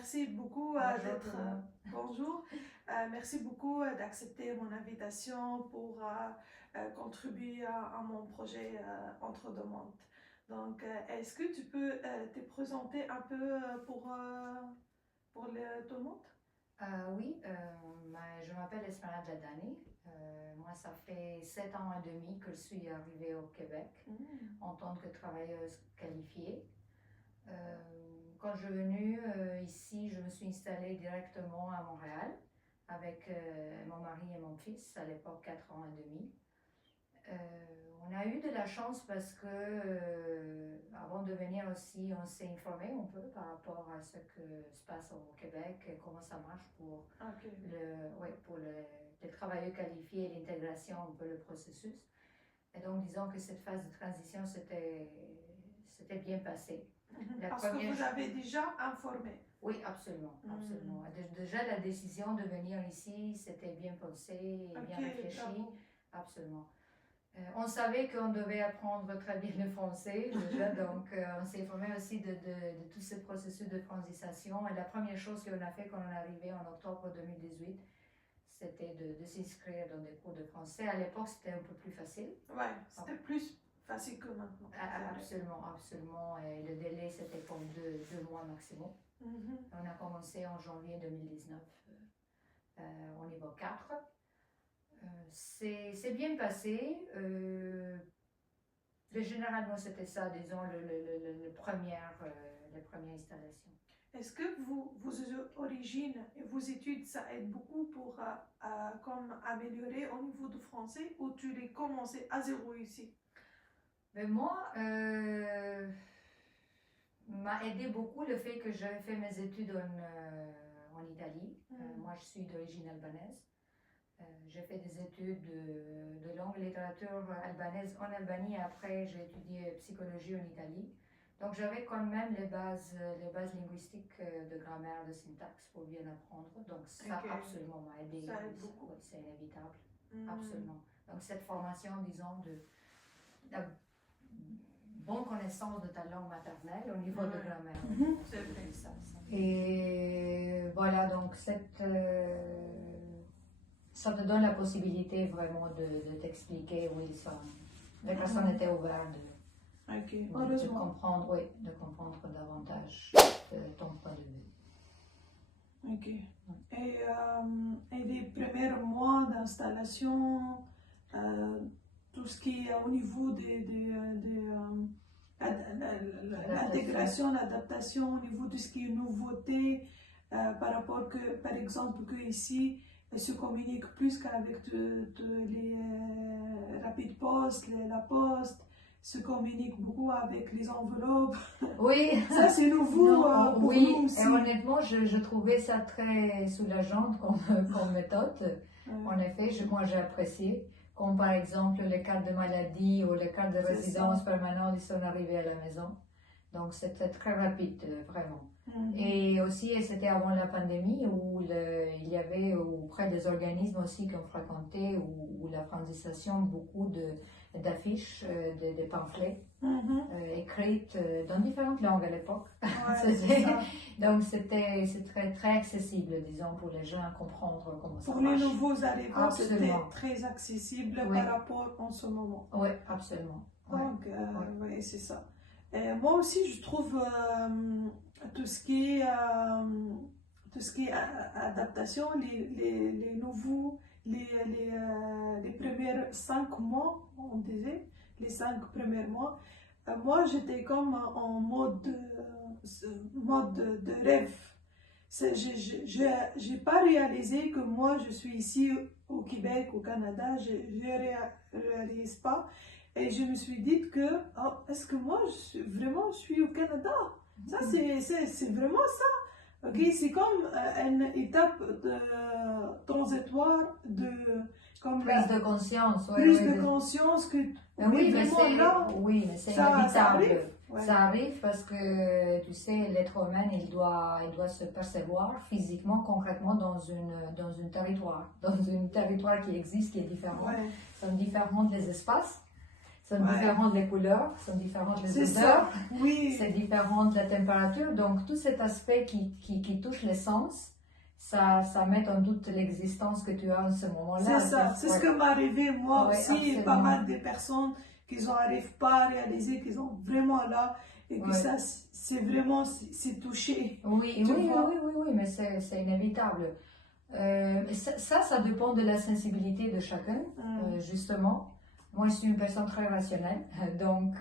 merci beaucoup Bonjour d'être... tout le monde. bonjour. Merci beaucoup d'accepter mon invitation pour contribuer à mon projet Entre deux mondes. Donc, est-ce que tu peux te présenter un peu pour tout le monde? Oui, je m'appelle Esmeralda Jadani. Moi, ça fait 7 ans et demi que je suis arrivée au Québec en tant que travailleuse qualifiée. Quand je suis venue ici, je me suis installée directement à Montréal avec mon mari et mon fils, à l'époque 4 ans et demi. On a eu de la chance parce que avant de venir aussi, on s'est informé un peu par rapport à ce que se passe au Québec et comment ça marche pour, pour les travailleurs qualifiés et l'intégration, un peu le processus. Et donc, disons que cette phase de transition, c'était bien passé. Parce que vous avez déjà informé. Oui, absolument, absolument. Déjà, la décision de venir ici, c'était bien pensé et bien réfléchi. Bravo. Absolument. On savait qu'on devait apprendre très bien le français déjà, donc on s'est informé aussi de tout ce processus de transition. Et la première chose qu'on a fait quand on est arrivé en octobre 2018, c'était de s'inscrire dans des cours de français. À l'époque, c'était un peu plus facile. Oui, c'était plus facile que maintenant. Absolument, absolument. Et le délai, c'était comme deux mois maximum. On a commencé en janvier 2019 au niveau 4. C'est bien passé. Généralement, c'était ça, disons, la première installation. Est-ce que vos origines et vos études, ça aide beaucoup pour comme améliorer au niveau du français ou tu les commencé à zéro ici? Mais moi, m'a aidé beaucoup le fait que j'avais fait mes études en Italie. Moi, je suis d'origine albanaise. J'ai fait des études de langue et littérature albanaise en Albanie et après j'ai étudié psychologie en Italie. Donc j'avais quand même les bases linguistiques de grammaire, de syntaxe pour bien apprendre. Donc ça absolument m'a aidé. Ça aide beaucoup. Oui, c'est inévitable. Absolument. Donc cette formation, disons, de la bonne connaissance de ta langue maternelle au niveau de grammaire. C'est vrai. Ça. Et voilà, donc ça te donne la possibilité vraiment de t'expliquer où ils sont. Les personnes étaient ouvertes de comprendre, de comprendre davantage ton point de vue. Ok. Et les premiers mois d'installation, tout ce qui est au niveau de l'intégration, l'adaptation, au niveau de ce qui est nouveauté, par rapport que, par exemple, que ici, se communique plus qu'avec les rapides postes, la poste, se communique beaucoup avec les enveloppes. Oui, ça c'est nouveau pour nous aussi. Et honnêtement, je trouvais ça très soulageant comme méthode. En effet, moi j'ai apprécié. Comme par exemple les cartes de maladie ou les cartes de résidence permanente, ils sont arrivés à la maison. Donc c'était très rapide, vraiment. Et aussi, c'était avant la pandémie où il y avait auprès des organismes aussi qu'on fréquentait où la francisation, beaucoup d'affiches, de pamphlets écrites dans différentes langues à l'époque. Donc c'était très accessible, disons, pour les gens à comprendre comment ça marche. Pour les nouveaux arrivants, c'était très accessible par rapport en ce moment. Oui, absolument. Donc, oui, c'est ça. Et moi aussi, je trouve tout ce qui est adaptation, les nouveaux, les premiers 5 mois, on disait, les 5 premiers mois, moi j'étais comme en mode de rêve. J'ai pas réalisé que moi je suis ici au Québec, au Canada, je réalise pas. Et je me suis dit que, est-ce que moi, je suis au Canada? Ça, c'est vraiment ça. Okay? C'est comme une étape transitoire comme prise de conscience. Prise de conscience que oui, mais c'est inévitable. Ça arrive parce que, tu sais, l'être humain, il doit se percevoir physiquement, concrètement dans un territoire qui existe, qui est différent. Sont différents les espaces. sont différentes les couleurs, sont différentes les C'est odeurs, ça, oui. c'est différente la température. Donc, tout cet aspect qui touche les sens, ça met en doute l'existence que tu as en ce moment-là. C'est ça, c'est ce que m'est arrivé moi Ouais, aussi. absolument. Pas mal de personnes qui n'arrivent pas à réaliser qu'ils sont vraiment là et que ça, c'est vraiment, c'est touché. Oui, mais c'est inévitable. Ça dépend de la sensibilité de chacun, justement. Moi, je suis une personne très rationnelle, donc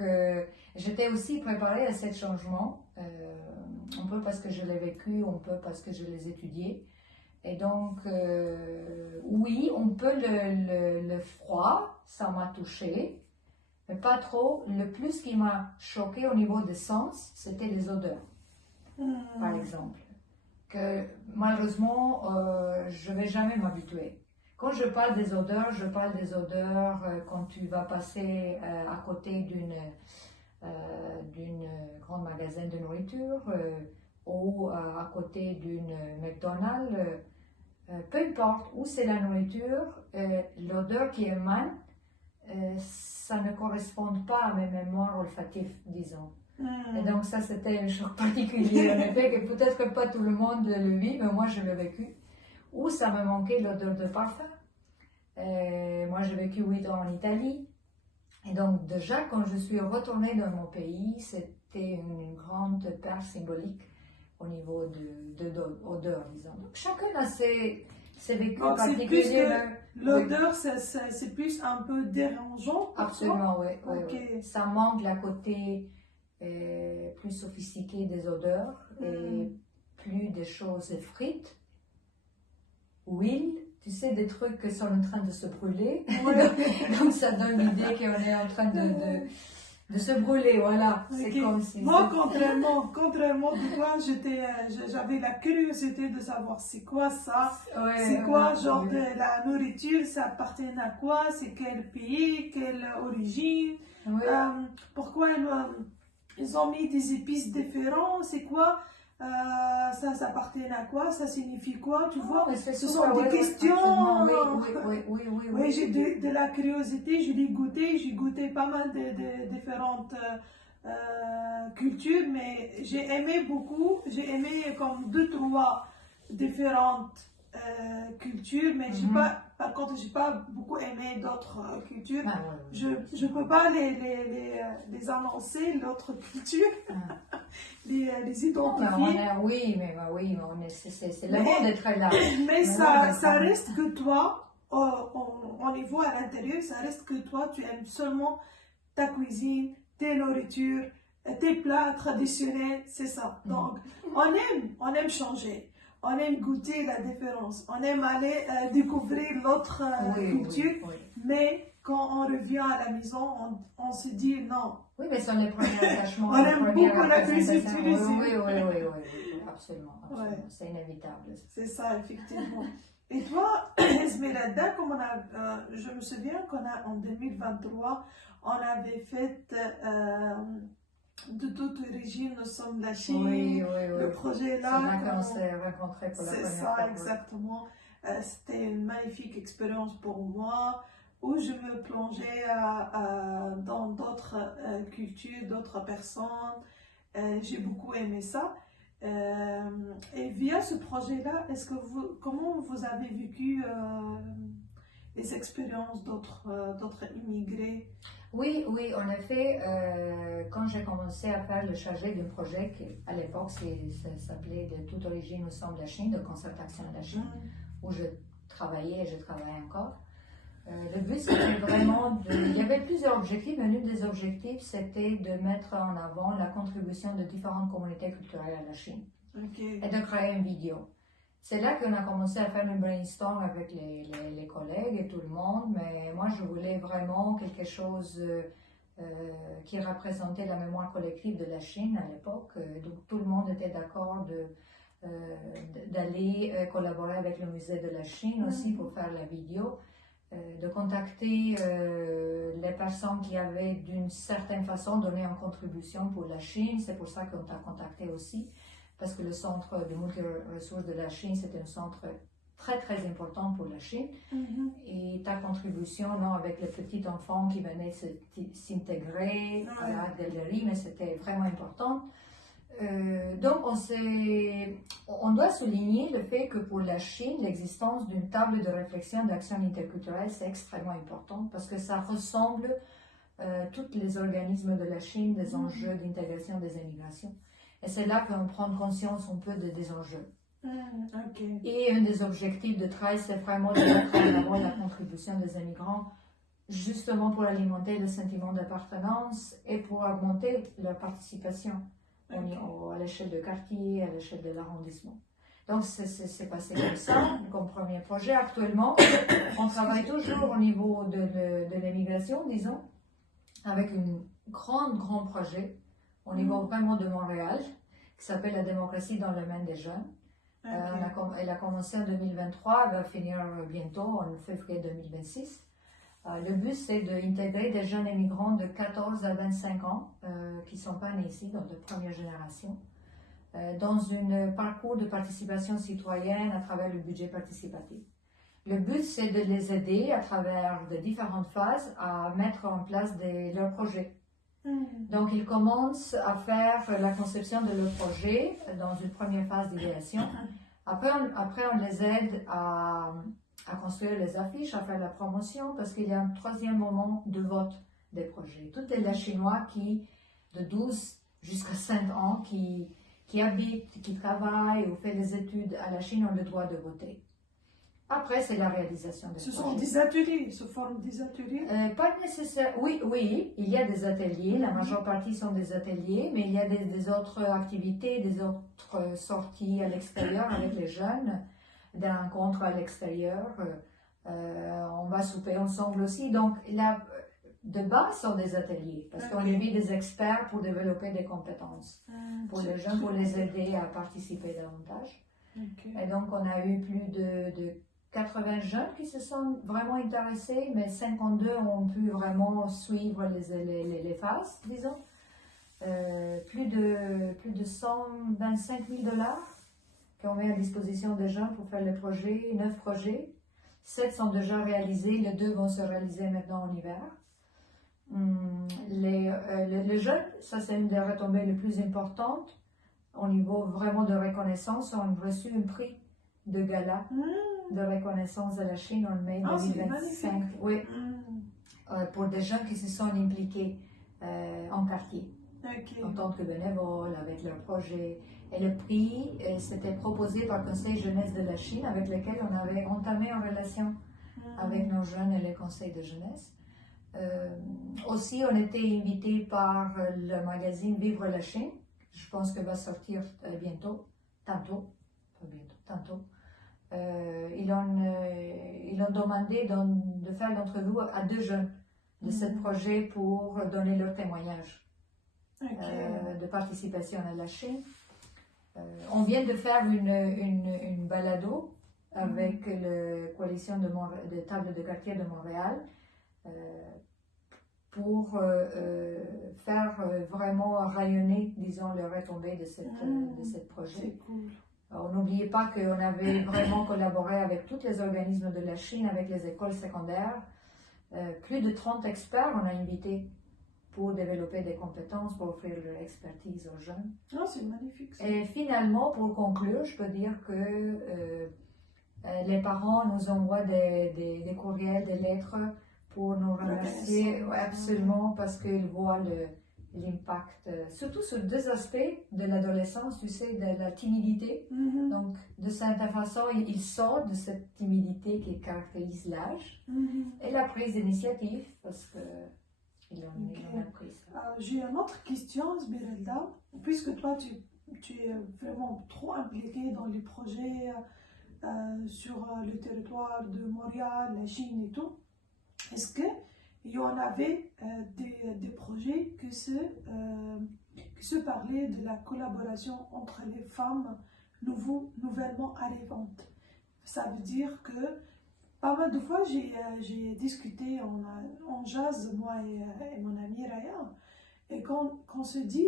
j'étais aussi préparée à ce changement, un peu parce que je l'ai vécu, un peu parce que je les étudié. Et donc, oui, on peut le froid, ça m'a touchée, mais pas trop. Le plus qui m'a choqué au niveau des sens, c'était les odeurs, par exemple. Que malheureusement, je ne vais jamais m'habituer. Quand je parle des odeurs, je parle des odeurs quand tu vas passer à côté d'une grande magasin de nourriture ou à côté d'une McDonald's, peu importe où c'est la nourriture, l'odeur qui émane, ça ne correspond pas à mes mémoires olfatives, disons. Et donc ça, c'était un choc particulier, en effet, que peut-être pas tout le monde le vit, mais moi, je l'ai vécu. Où ça me manquait l'odeur de parfum. Moi, j'ai vécu 8 ans en Italie. Et donc, déjà, quand je suis retournée dans mon pays, c'était une grande perte symbolique au niveau de l'odeur, disons. Donc, chacun a ses vécus particuliers. L'odeur, c'est plus un peu dérangeant. Absolument, oui. Ça manque la côté plus sophistiqué des odeurs et plus des choses frites, huile, tu sais, des trucs qui sont en train de se brûler. Donc ça donne l'idée qu'on est en train de se brûler, voilà. C'est comme si moi, contrairement de toi, j'avais la curiosité de savoir c'est quoi ça, c'est quoi genre de la nourriture, ça appartient à quoi, c'est quel pays, quelle origine, pourquoi ils ont mis des épices différents, c'est quoi, ça appartient à quoi, ça signifie quoi, tu vois, ce sont des questions. Oui, j'ai de la curiosité, j'ai goûté pas mal de différentes cultures, mais j'ai aimé comme 2-3 différentes cultures, mais par contre, j'ai pas beaucoup aimé d'autres cultures. Je peux pas les annoncer, l'autre culture, les identifier. C'est le monde est très large. Mais ça reste que toi, au niveau à l'intérieur, ça reste que toi, tu aimes seulement ta cuisine, tes nourritures, tes plats traditionnels, c'est ça. Donc, on aime changer. On aime goûter la différence, on aime aller découvrir l'autre culture, mais quand on revient à la maison, on se dit non. Oui, mais ce sont les premiers attachements. On aime beaucoup la cuisine tunisienne. Oui, absolument. C'est inévitable. C'est ça, effectivement. Et toi, Esmeralda, je me souviens qu'en 2023, on avait fait de toute origine, nous sommes la Chine. Le projet là. C'est là qu'on s'est rencontrés pour la première fois. C'est ça, exactement. C'était une magnifique expérience pour moi où je me plongeais dans d'autres cultures, d'autres personnes. J'ai beaucoup aimé ça. Et via ce projet-là, comment vous avez vécu les expériences d'autres immigrés? Oui, en effet, quand j'ai commencé à faire le chargé d'un projet qui, à l'époque, ça s'appelait De toute origine, nous sommes la Chine, de concertation de la Chine, où je travaillais et je travaille encore. Le but, c'était vraiment il y avait plusieurs objectifs, mais l'un des objectifs, c'était de mettre en avant la contribution de différentes communautés culturelles à la Chine et de créer une vidéo. C'est là qu'on a commencé à faire une brainstorm avec les collègues et tout le monde, mais moi je voulais vraiment quelque chose qui représentait la mémoire collective de la Chine à l'époque. Donc tout le monde était d'accord d'aller collaborer avec le musée de la Chine aussi pour faire la vidéo, de contacter les personnes qui avaient d'une certaine façon donné une contribution pour la Chine. C'est pour ça qu'on t'a contacté aussi. Parce que le centre de multi-ressources de la Chine, c'est un centre très très important pour la Chine. Et ta contribution, non, avec les petits enfants qui venaient s'intégrer, voilà, Deldery, mais c'était vraiment important. Donc on doit souligner le fait que pour la Chine, l'existence d'une table de réflexion d'action interculturelle, c'est extrêmement important parce que ça ressemble tous les organismes de la Chine des enjeux d'intégration des immigrations. Et c'est là qu'on prend conscience un peu des enjeux. Et un des objectifs de travail, c'est vraiment de mettre en avant la contribution des immigrants, justement pour alimenter le sentiment d'appartenance et pour augmenter leur participation à l'échelle de quartier, à l'échelle de l'arrondissement. Donc, c'est passé comme ça, comme premier projet. Actuellement, on travaille toujours au niveau de l'immigration, disons, avec un grand projet au niveau vraiment de Montréal, qui s'appelle la démocratie dans le domaine des jeunes. Elle a commencé en 2023, elle va finir bientôt, en février 2026. Le but, c'est d'intégrer des jeunes immigrants de 14 à 25 ans qui ne sont pas nés ici, donc de première génération, dans un parcours de participation citoyenne à travers le budget participatif. Le but, c'est de les aider à travers de différentes phases à mettre en place leurs projets. Donc, ils commencent à faire la conception de leur projet dans une première phase d'idéation. Après, on les aide à construire les affiches, à faire la promotion, parce qu'il y a un troisième moment de vote des projets. Tous les Chinois qui, de 12 jusqu'à 5 ans, qui habitent, qui travaillent ou font des études à la Chine ont le droit de voter. Après, c'est la réalisation des projets. Ce sont des ateliers, se forment des ateliers? Pas nécessairement. Oui, il y a des ateliers. La majeure partie sont des ateliers, mais il y a des autres activités, des autres sorties à l'extérieur avec les jeunes, des rencontres à l'extérieur. On va souper ensemble aussi. Donc, de base, sont des ateliers, parce qu'on invite des experts pour développer des compétences pour les jeunes, pour les aider à participer davantage. Et donc, on a eu plus de 80 jeunes qui se sont vraiment intéressés, mais 52 ont pu vraiment suivre les phases, disons. Plus de 125 000 $ qu'on met à disposition des jeunes pour faire les projets, 9 projets. 7 sont déjà réalisés, les 2 vont se réaliser maintenant en hiver. Les jeunes, ça c'est une des retombées les plus importantes au niveau vraiment de reconnaissance, ont reçu un prix de gala de reconnaissance de la Chine en mai 2025. Oui, pour des jeunes qui se sont impliqués en quartier, en tant que bénévoles, avec leur projet. Et le prix, c'était proposé par le Conseil jeunesse de la Chine, avec lequel on avait entamé en relation avec nos jeunes et le Conseil de jeunesse. Aussi, on était invité par le magazine Vivre la Chine. Je pense que va sortir bientôt, tantôt. Ils ont demandé de faire l'entrevue à 2 jeunes de ce projet pour donner leur témoignage de participation à la Chine. On vient de faire une balado avec la coalition de tables de quartier de Montréal pour faire vraiment rayonner, disons, les retombées de ce projet. C'est cool. N'oubliez pas qu'on avait vraiment collaboré avec tous les organismes de la Chine, avec les écoles secondaires. Plus de 30 experts on a invités pour développer des compétences, pour offrir leur expertise aux jeunes. Oh, c'est magnifique. Ça. Et finalement, pour conclure, je peux dire que les parents nous envoient des courriels, des lettres pour nous remercier, absolument, parce qu'ils voient l'impact, surtout sur 2 aspects de l'adolescence, tu sais, de la timidité. Donc, de certaine façon, ils sortent de cette timidité qui caractérise l'âge et la prise d'initiative, parce qu'ils ont appris ça. J'ai une autre question, Esmeralda. Puisque toi, tu es vraiment trop impliquée dans les projets sur le territoire de Montréal, la Chine et tout, est-ce qu'il y en avait des projets qui se parlaient de la collaboration entre les femmes nouvellement arrivantes? Ça veut dire que pas mal de fois j'ai discuté en jazz, moi et mon amie Raya, et qu'on se dit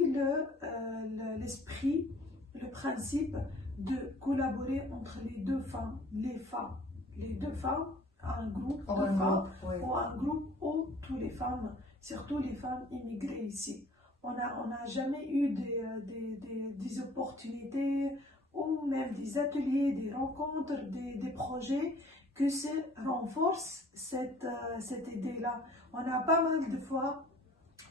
l'esprit, le principe de collaborer entre les deux femmes, les deux femmes, un groupe de femmes, ou un groupe où toutes les femmes, surtout les femmes immigrées ici. On n'a jamais eu des opportunités ou même des ateliers, des rencontres, des projets que ça renforce cette idée-là. On a pas mal de fois,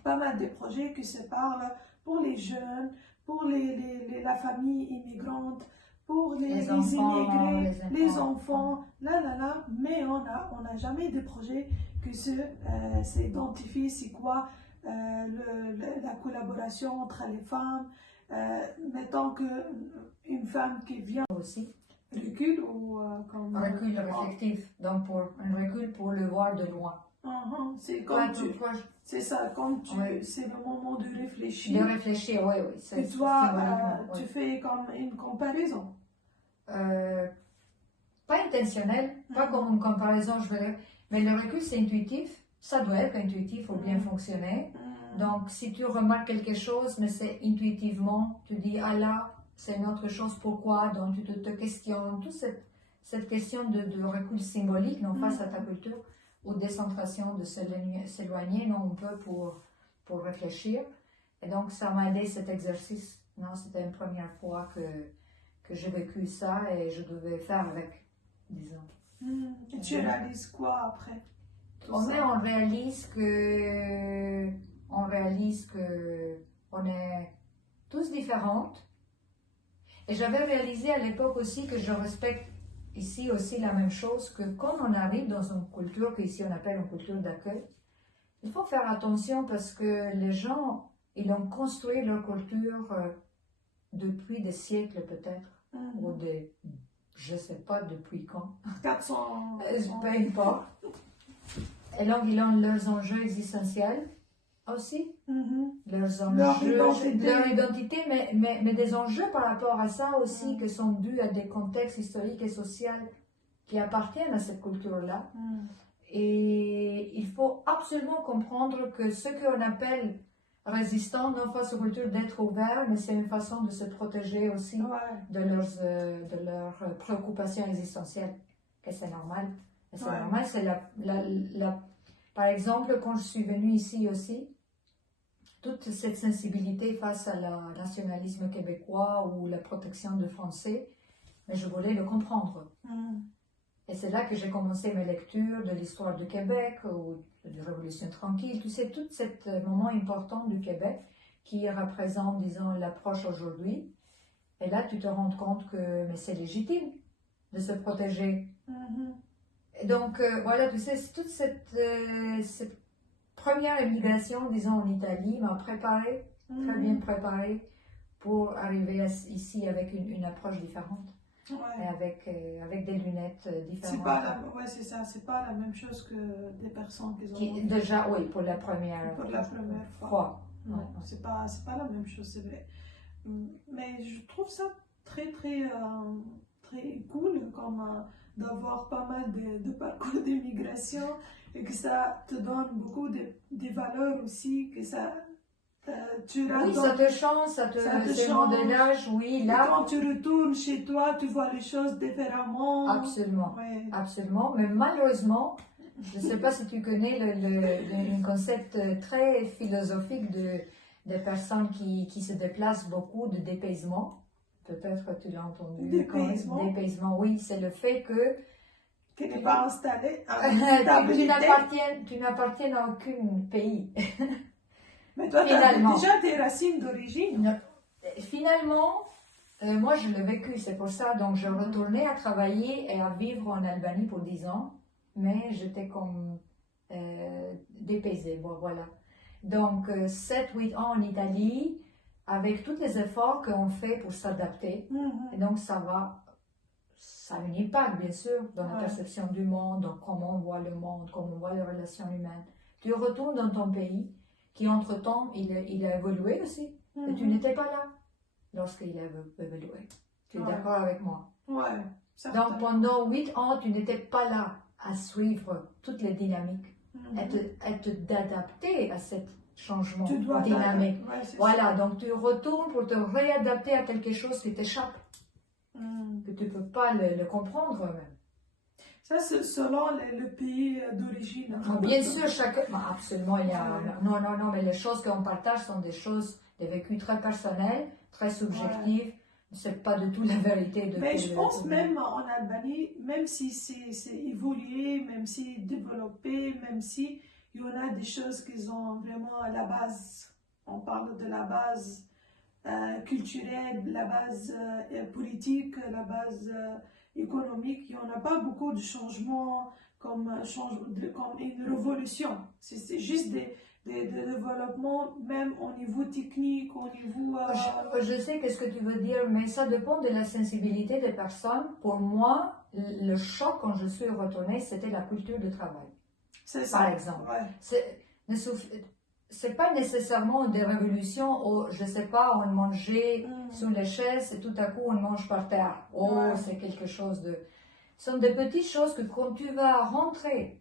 pas mal de projets qui se parlent pour les jeunes, pour la famille immigrante, pour les immigrés, les enfants, mais on n'a jamais de projet que s'identifie, c'est quoi la collaboration entre les femmes, mettons qu'une femme qui vient aussi. Recul ou comme... Recul réflectif, donc un recul pour le voir de loin. C'est comme c'est ça, comme c'est le moment de réfléchir. De réfléchir, oui. Et toi, tu fais comme une comparaison. Pas intentionnelle, pas comme une comparaison, je veux dire. Mais le recul, c'est intuitif. Ça doit être intuitif pour bien fonctionner. Donc, si tu remarques quelque chose, mais c'est intuitivement, tu dis, ah là, c'est une autre chose, pourquoi? Donc, tu te questionnes. Toute cette question de recul symbolique, non, face à ta culture, ou décentration, de s'éloigner, non, un peu pour réfléchir. Et donc, ça m'a aidé cet exercice. Non, c'était une première fois que j'ai vécu ça et je devais faire avec, disons. Et tu réalises quoi après? On réalise que on est tous différentes. Et j'avais réalisé à l'époque aussi que je respecte ici aussi la même chose, que quand on arrive dans une culture qu'ici on appelle une culture d'accueil, il faut faire attention parce que les gens, ils ont construit leur culture depuis des siècles peut-être, ou je ne sais pas depuis quand. 400 peu importe. Et donc, ils ont leurs enjeux existentiels aussi, leurs enjeux, leur identité, mais des enjeux par rapport à ça aussi qui sont dus à des contextes historiques et sociaux qui appartiennent à cette culture-là. Et il faut absolument comprendre que ce qu'on appelle résistant, non pas sur culture d'être ouvert, mais c'est une façon de se protéger aussi de leurs préoccupations existentielles, que c'est normal. C'est normal, c'est par exemple, quand je suis venue ici aussi, toute cette sensibilité face à le nationalisme québécois ou la protection du français, mais je voulais le comprendre. Et c'est là que j'ai commencé mes lectures de l'histoire du Québec ou de la Révolution tranquille, tu sais, tout ce moment important du Québec qui représente, disons, l'approche aujourd'hui. Et là, tu te rends compte que c'est légitime de se protéger. Et donc, voilà, tu sais, toute cette première immigration, disons, en Italie m'a préparée, très bien préparée, pour arriver ici avec une approche différente. Et avec des lunettes différentes. C'est ça, c'est pas la même chose que des personnes qui ont... Déjà, oui, pour la première fois. C'est pas la même chose, c'est vrai. Mais je trouve ça très, très, très cool comme d'avoir pas mal de parcours d'immigration et que ça te donne beaucoup de valeurs aussi, que ça... oui, ça te change, ça te change. Oui, là. Et quand tu retournes chez toi, tu vois les choses différemment. Absolument, absolument. Mais malheureusement, je ne sais pas si tu connais le concept très philosophique des personnes qui se déplacent beaucoup, de dépaysement. Peut-être que tu l'as entendu. Dépaysement. Dépaysement, oui, c'est le fait que tu n'es pas installé. Tu n'appartiens à aucun pays. Mais toi, tu as déjà tes racines d'origine. Finalement, moi je l'ai vécu, c'est pour ça. Donc je retournais à travailler et à vivre en Albanie pour 10 ans. Mais j'étais comme dépaysée, bon, voilà. Donc 7-8 ans en Italie, avec tous les efforts qu'on fait pour s'adapter. Et donc ça a un impact bien sûr dans la perception du monde, dans comment on voit le monde, comment on voit les relations humaines. Tu retournes dans ton pays, qui entre-temps, il a évolué aussi. Et tu n'étais pas là lorsqu'il a évolué. Tu es d'accord avec moi? Ouais. Donc pendant 8 ans, tu n'étais pas là à suivre toutes les dynamiques, à t'adapter à ce changement dynamique. Voilà, donc tu retournes pour te réadapter à quelque chose qui t'échappe. que tu ne peux pas le comprendre même. Ça, c'est selon le pays d'origine. Bien sûr, chacun, absolument, il y a, non, mais les choses qu'on partage sont des choses, des vécus très personnels, très subjectifs. C'est pas du tout la vérité de Mais je pense même en Albanie, même si c'est évolué, même si développé, même si il y en a des choses qui ont vraiment à la base. On parle de la base culturelle, la base politique, la base économique. Il n'y en a pas beaucoup de changements comme une révolution. C'est juste des développements, même au niveau technique, au niveau... Je sais ce que tu veux dire, mais ça dépend de la sensibilité des personnes. Pour moi, le choc quand je suis retournée, c'était la culture de travail. C'est ça. Par exemple. Ouais. C'est pas nécessairement des révolutions où, je sais pas, on mangeait sous les chaises et tout à coup on mange par terre. C'est quelque chose de... Ce sont des petites choses que quand tu vas rentrer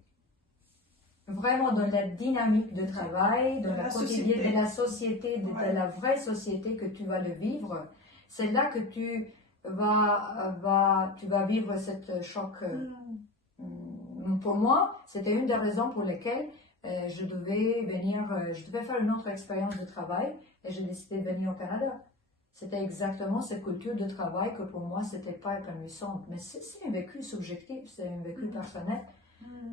vraiment dans la dynamique de travail, dans la quotidienne de la société, de la vraie société que tu vas le vivre, c'est là que tu vas vivre cette choc. Pour moi, c'était une des raisons pour lesquelles je devais faire une autre expérience de travail et j'ai décidé de venir au Canada. C'était exactement cette culture de travail que pour moi, c'était pas épanouissante. Mais c'est un vécu subjectif, c'est un vécu personnel.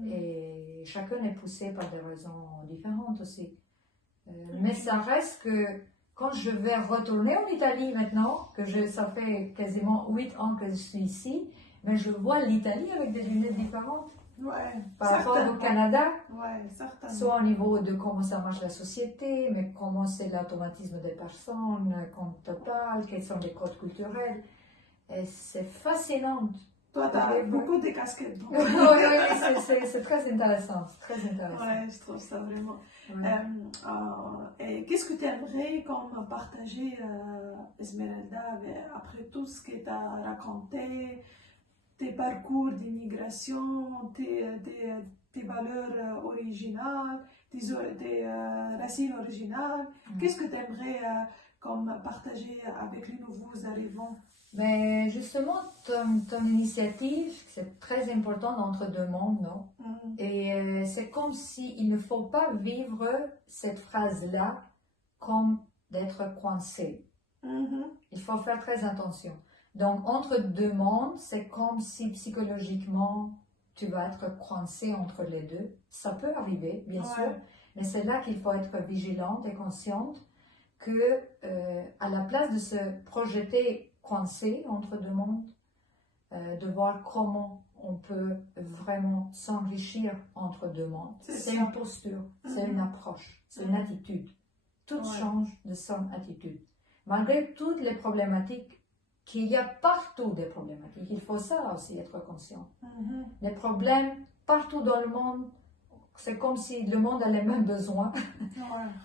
Et chacun est poussé par des raisons différentes aussi. Mais ça reste que quand je vais retourner en Italie maintenant, ça fait quasiment 8 ans que je suis ici, mais je vois l'Italie avec des lunettes différentes. Par rapport au Canada, soit au niveau de comment ça marche la société, mais comment c'est l'automatisme des personnes, compte total, quels sont les codes culturels. Et c'est fascinant. Toi, tu as beaucoup de casquettes. Oui, c'est très intéressant. Très intéressant. Oui, je trouve ça vraiment. Et qu'est-ce que tu aimerais comme partager, Esmeralda, après tout ce que tu as raconté, tes parcours d'immigration, tes valeurs originales, tes racines originales? Qu'est-ce que tu aimerais comme partager avec les nouveaux arrivants? Mais justement, ton initiative, c'est très important entre deux mondes, non? Et c'est comme s'il ne faut pas vivre cette phrase-là comme d'être coincé. Il faut faire très attention. Donc, entre deux mondes, c'est comme si psychologiquement, tu vas être coincé entre les deux. Ça peut arriver, bien sûr, mais c'est là qu'il faut être vigilante et consciente que, à la place de se projeter coincé entre deux mondes, de voir comment on peut vraiment s'enrichir entre deux mondes. C'est une posture, c'est une approche, c'est une attitude. Tout change de son attitude. Malgré toutes les problématiques, qu'il y a partout des problématiques, il faut ça aussi être conscient. Les problèmes partout dans le monde, c'est comme si le monde a les mêmes besoins.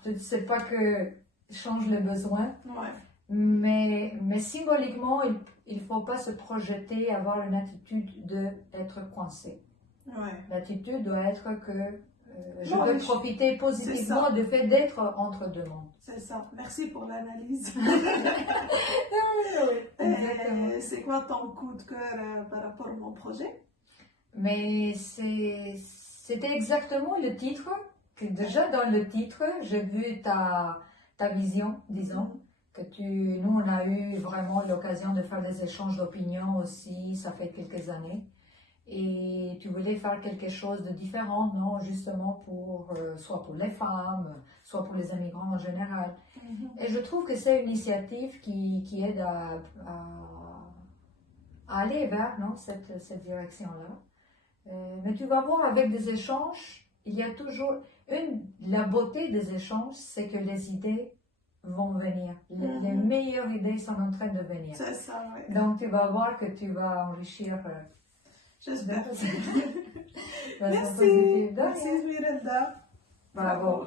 Je ne sais pas que change les besoins. Mais symboliquement, il ne faut pas se projeter, avoir une attitude d'être coincé. L'attitude doit être que je veux profiter positivement du fait d'être entre deux mondes. C'est ça. Merci pour l'analyse. C'est quoi ton coup de cœur par rapport à mon projet? Mais c'était exactement le titre. Que déjà dans le titre, j'ai vu ta vision, disons. Nous, on a eu vraiment l'occasion de faire des échanges d'opinions aussi, ça fait quelques années. Et tu voulais faire quelque chose de différent, non? Justement soit pour les femmes, soit pour les immigrants en général. Et je trouve que c'est une initiative qui aide à aller vers cette direction-là. Mais tu vas voir, avec des échanges, il y a toujours la beauté des échanges, c'est que les idées vont venir. Les meilleures idées sont en train de venir. C'est ça, oui. Donc, tu vas voir que tu vas enrichir. J'espère. Merci. Merci, Esmeralda. Bravo.